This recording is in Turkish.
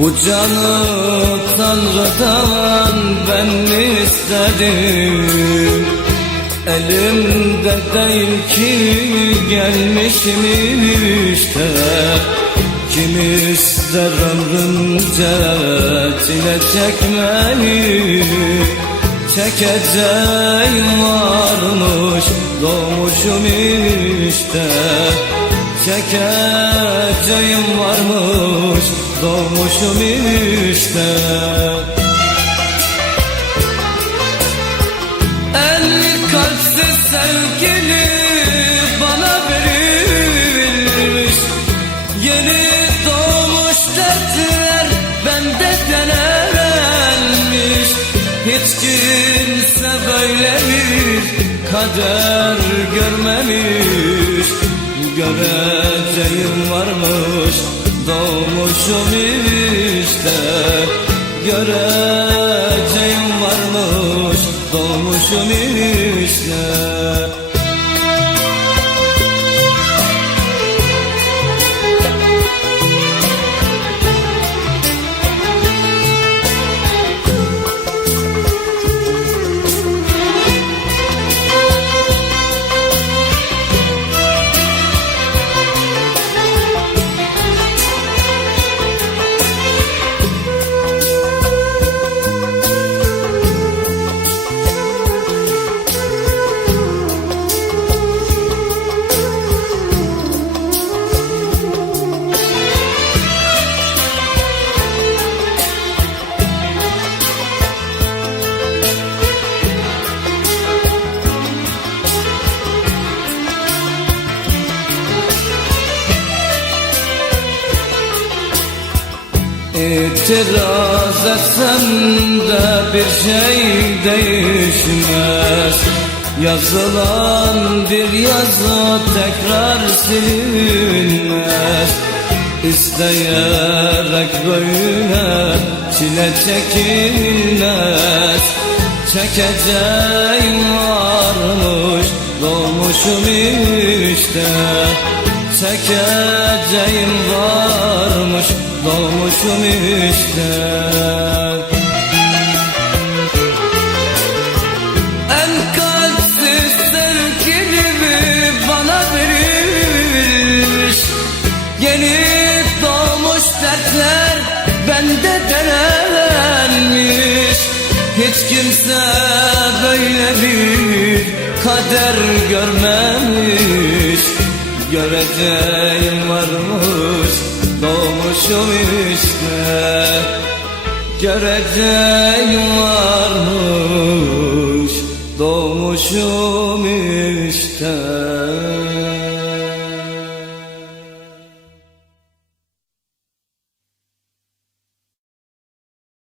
Bu canı Tanrı'dan ben mi istedim? Elimde değil ki gelmişim işte. Kim ister ömrümce çile çekmeyi Çekeceğim varmış doğmuşum işte. Çekeceğim varmış doğmuşum işte. El kalpsiz sevgili bana verilmiş. Yeni doğmuş dertler bende denenmiş Hiç kimse böyle bir kader görmemiş. Göreceğim varmış doğmuşum işte Göreceğim varmış. Doğmuşum işte İtiraz etsem de bir şey değişmez. Yazılan bir yazı tekrar silinmez. İsteyerek böyle çile çekilmez. Çekeceğim varmış doğmuşum işte. Çekeceğim varmış doğmuşum işte. En kalpsiz sevgilimi bana verilmiş Yeni doğmuş dertler bende denenmiş. Hiç kimse böyle bir kader görmemiş. Göreceğim varmış doğmuşum işte Göreceğim varmış doğmuşum işte